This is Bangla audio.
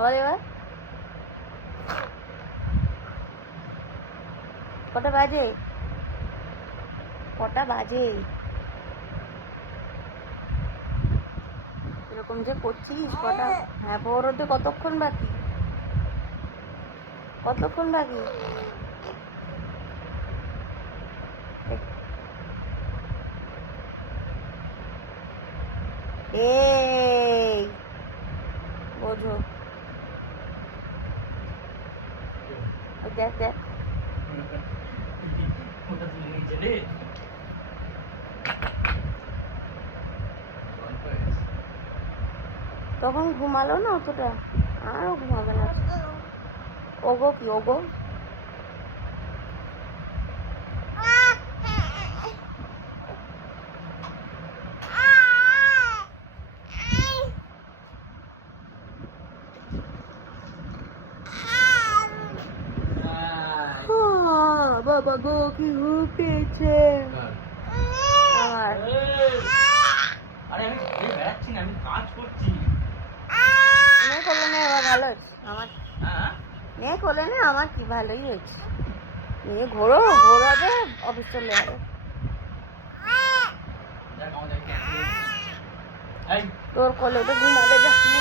বল এবার কটা বাজে? কটা বাজে? এরকম যে করছিস কটা? হ্যাঁ, ভোর হতে কতক্ষণ বাকি? কতক্ষণ বাকি? এই বোঝো, দেখ দেখ তখন ঘুমালো না অতটা, আরও ঘুমাবে না। ওগো কি ওগো? বাবা গো কি ঘুম পেয়েছে আমার। আরে আমি ঘুরে বেড়াচ্ছি না, আমি কাজ করছি। নে করলে না, এবার ভালো হয়েছে আমার। হ্যাঁ নে করলে না, আমার কি ভালোই হয়েছে। নিয়ে ঘোরো, ঘোরাবে, অফিস চলে যাবে। দেখ আমাদের ক্যান্টিন। এই তোর কোলে তো ঘুমাবে, যা নে